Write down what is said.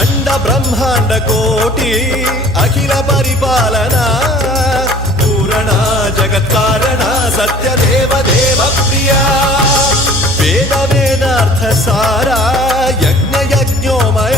अंड ब्रह्मांड कोटि अखिल परिपालना पूरणा जगत्कारणा सत्यदेव देव प्रिया वेद वेदार्थ सारा यज्ञ यज्ञोमय